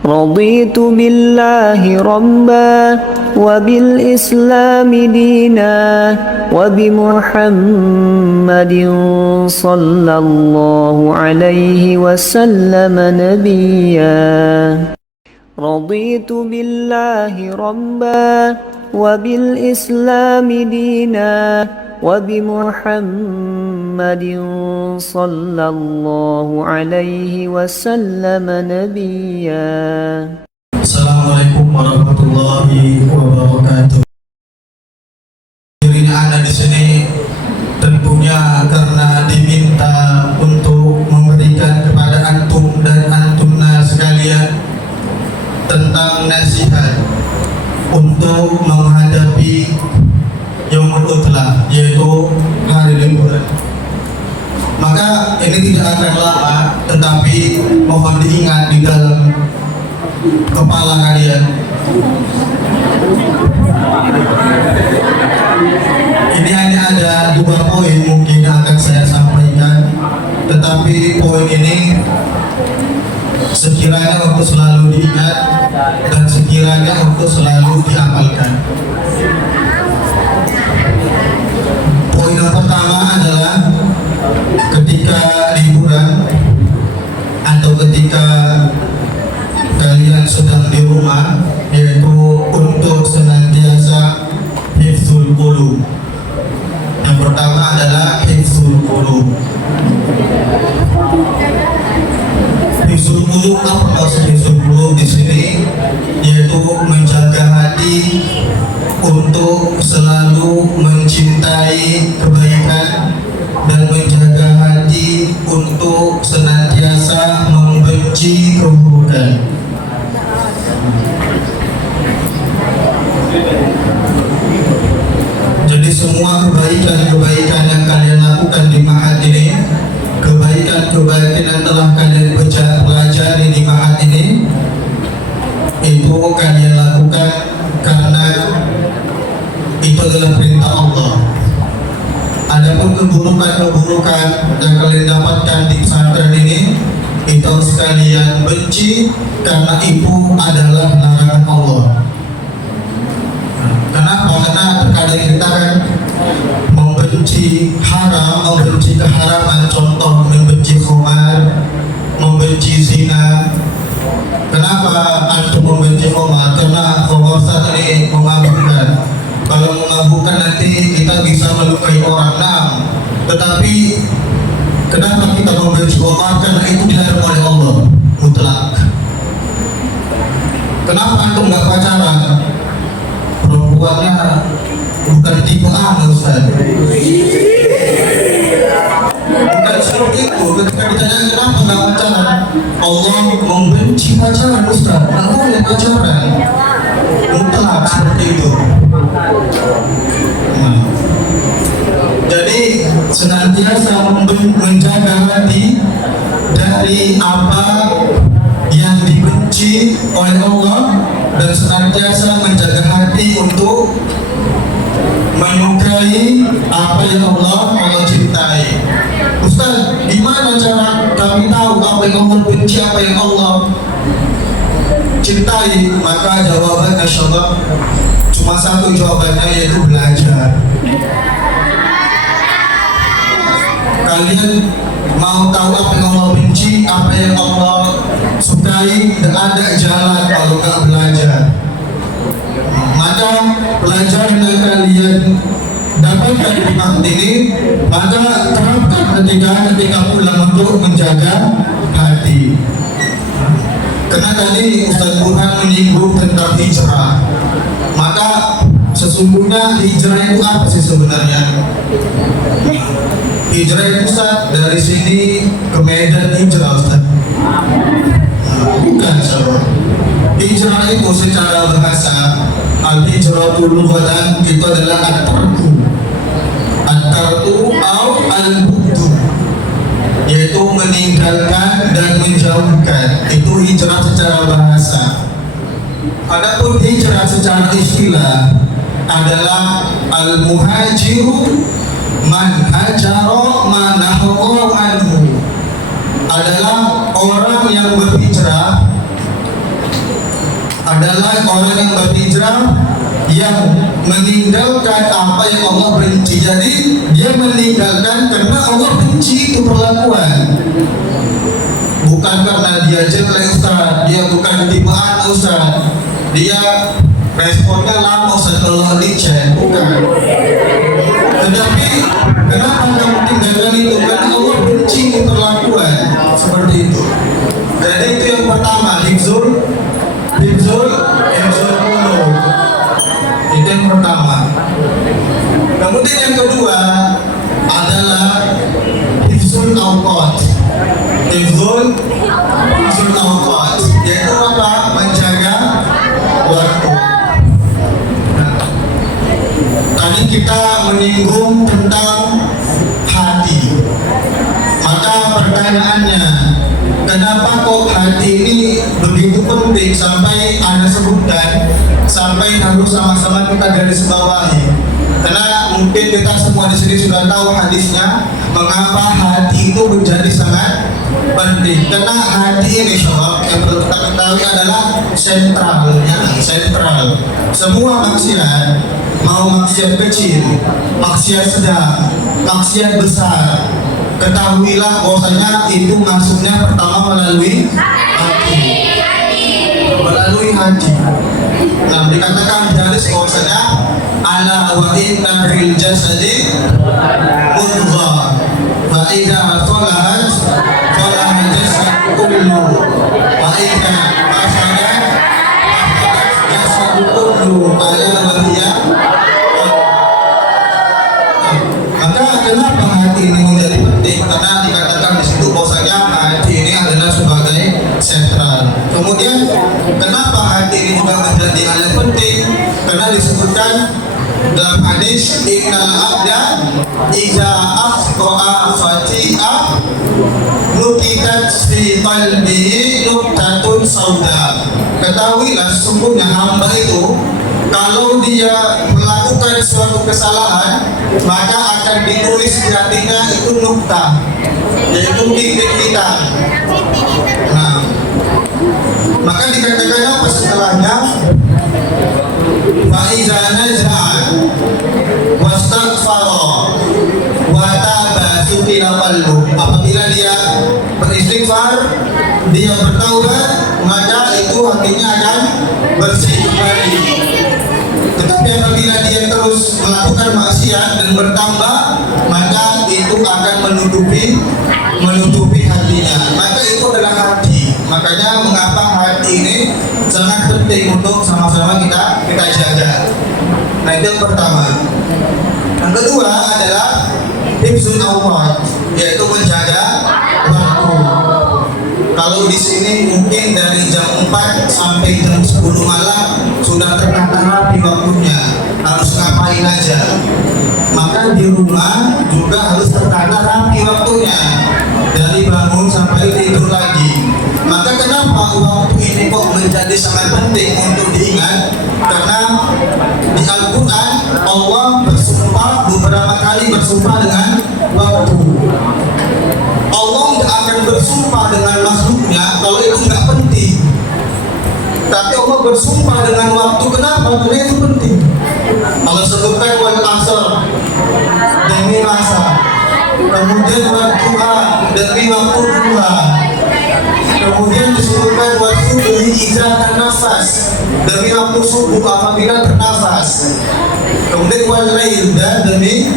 رضيت بالله ربا وبالإسلام دينا وبمحمد صلى الله عليه وسلم نبيا رضيت بالله ربا وبالإسلام دينا وبمحمد صلى الله عليه وسلم نبيا. Assalamualaikum warahmatullahi wabarakatuh. Dirinya Anda di sini tentunya karena diminta untuk memberikan kepada antum dan antumna sekalian tentang nasihat untuk menghadapi Yaumul Utlah, yaitu hari liburan. Maka ini tidak akan lama, tetapi mohon diingat di dalam kepala kalian. Ini hanya ada 2 poin mungkin yang akan saya sampaikan, tetapi poin ini sekiranya untuk selalu diingat dan sekiranya untuk selalu diamalkan. Poin yang pertama adalah ketika liburan atau ketika kalian sedang di rumah, yaitu untuk senantiasa hifdzul qulub. Yang pertama adalah hifdzul qulub. Hifdzul qulub, apa maksud hifdzul qulub di sini? Yaitu menjaga hati untuk selalu mencintai kebaikan dan menjaga hati untuk senantiasa membenci keburukan. Jadi semua kebaikan-kebaikan yang kalian lakukan di ma'had ini, kebaikan-kebaikan yang telah kalian pelajari di ma'had ini, itu kalian lakukan karena itu adalah perintah Allah. Adapun keburukan-keburukan yang kalian dapatkan di pesantren ini, itu sekalian benci karena itu adalah larangan Allah. Kenapa? Karena terkadang kita kan membenci haram, membenci keharaman, contoh membenci khamar, membenci zina. Kenapa antum membenci khamar? Karena khamar saat ini memabukkan. Kalau memabukkan nanti kita bisa melukai orang. Nah, tetapi kenapa kita membenci khamar? Karena itu dilarang oleh Allah mutlak. Kenapa antum nggak pacaran? Perempuannya bukan tipe A, Ustaz. Bukan seperti itu. Ketika ditanya kenapa nggak pacaran, Allah membenci pacaran, Ustaz. Nggak boleh pacaran. Mutlak seperti itu. Jadi senantiasa menjaga hati dari apa yang dibenci oleh Allah dan senantiasa menjaga hati untuk menyukai apa yang Allah cintai. Ustaz, gimana cara kami tahu apa yang Allah benci, apa yang Allah cintai? Maka jawabannya insyaallah cuma satu jawabannya, yaitu belajar. Kalian mau tahu apa yang Allah benci, apa yang Allah sukai, dan ada jalan kalau nggak belajar. Maka pelajaran yang kalian dapatkan di ma'had ini, maka terapkan ketika pulang untuk menjaga hati. Karena tadi Ustaz Burhan menyinggung tentang hijrah. Maka sesungguhnya hijrah itu apa sih sebenarnya? Hijrah itu Ustaz, dari sini ke Medan hijrah Ustaz. Bukan sahabat. Hijrah itu secara bahasa, al-hijratu lughatan itu adalah at-tarku au al-bu'du, yaitu meninggalkan dan menjauhkan. Itu hijrah secara bahasa. Adapun hijrah secara istilah adalah al-muhajiru man hajara manahaqa anhu, adalah orang yang berhijrah adalah orang yang berhijrah yang meninggalkan apa yang Allah benci. Jadi dia meninggalkan karena Allah benci itu perlakuan, bukan karena dia jelek Ustaz, dia bukan tibaan Ustaz, dia responnya lama Ustaz kalau licin, bukan. Tetapi kenapa kamu tinggalkan itu? Karena Allah benci itu perlakuan seperti itu. Jadi itu yang pertama, hifzul qulub. Itu yang pertama. Kemudian yang kedua adalah hifzul awqat. Hifzul awqat, yaitu apa? Menjaga waktu. Tadi kita menyinggung tentang hati. Maka pertanyaannya, kenapa kok hati ini begitu penting sampai Anda sebutkan, sampai harus sama-sama kita garis bawahi? Karena mungkin kita semua di sini sudah tahu hadisnya, mengapa hati itu menjadi sangat penting. Karena hati ini sobat yang perlu kita ketahui adalah sentralnya, sentral. Semua maksiat, mau maksiat kecil, maksiat sedang, maksiat besar, ketahuilah bahwasanya itu masuknya pertama melalui hati. Melalui hati. Nah, dikatakan hadis bahwasanya ala wa inna fil jasadi mudghah fa idza salahat salaha jasad kullu wa idza fasadat jasad kullu. Maka kenapa hati ini menjadi penting? Karena dikatakan di situ bahwasanya hati ini adalah sebagai sentral. Kemudian kenapa hati ini juga menjadi hal yang penting? Karena disebutkan dalam hadis innal abda iza akhta'a fati'a nukitat fi qalbihi nuktatun sauda. Ketahuilah sesungguhnya hamba itu kalau dia melakukan suatu kesalahan, maka akan ditulis di hatinya itu nukta, yaitu titik hitam. Nah, maka dikatakan apa setelahnya? Fa'iza naja'an wastaghfara wa taba sukila qalbu. Apabila dia beristighfar, dia bertaubat, maka itu hatinya akan bersih kembali. Tetapi apabila dia terus melakukan maksiat dan bertambah, maka itu akan menutupi hatinya. Maka itu adalah hati. Makanya mengapa hati ini sangat penting untuk sama-sama kita jaga. Nah, itu yang pertama. Yang kedua adalah hifzul awqat, yaitu menjaga waktu. Kalau di sini mungkin dari jam 4 sampai jam 10 malam sudah tertata rapi waktunya, harus ngapain aja. Maka di rumah juga harus tertata rapi waktunya, dari bangun sampai tidur lagi. Maka kenapa waktu ini kok menjadi sangat penting untuk diingat? Karena di Al-Quran Allah bersumpah beberapa kali bersumpah dengan waktu. Allah tidak akan bersumpah dengan makhluknya kalau itu tidak penting. Tapi Allah bersumpah dengan waktu. Kenapa? Karena itu penting. Allah sebutkan wal asr, demi masa. Kemudian wal duha, demi waktu duha. Kemudian disebutkan waktu demi izah nafas, demi waktu subuh apabila bernafas. Kemudian wal lail, dan demi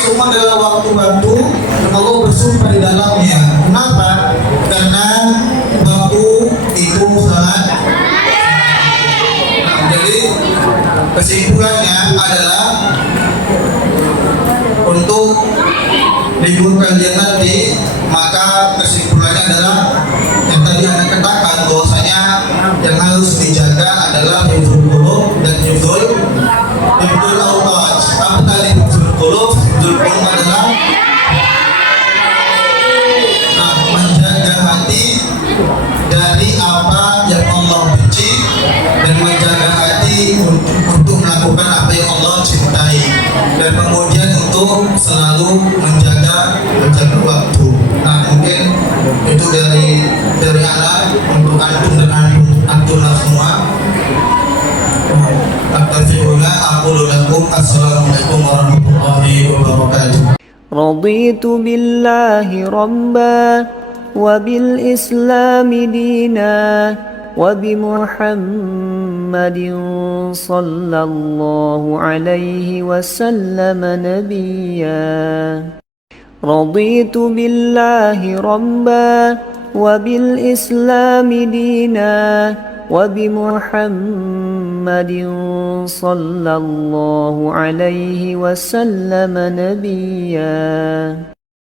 semua adalah waktu-waktu yang Allah bersumpah di dalamnya. Kenapa? Karena waktu itu sangat. Nah, jadi kesimpulannya adalah untuk libur kalian nanti, maka kesimpulannya adalah yang tadi Anda katakan bahwasanya yang harus dijaga adalah hifzul qulub dan hifzul awqat. Apa tadi hifzul qulub? Hifzul qulub adalah menjaga hati dari apa yang Allah benci dan menjaga hati untuk melakukan apa yang Allah cintai, dan kemudian untuk selalu menjaga waktu. Nah, mungkin itu dari anak untuk antum dan antum. aqulu lakum assalamualaikum warahmatullahi wabarakatuh. رضيت بالله ربا وبالإسلام دينا وبمحمد صلى الله عليه وسلم نبيا رضيت بالله ربا وبالإسلام دينا وبمحمد صلى الله عليه وسلم نبيا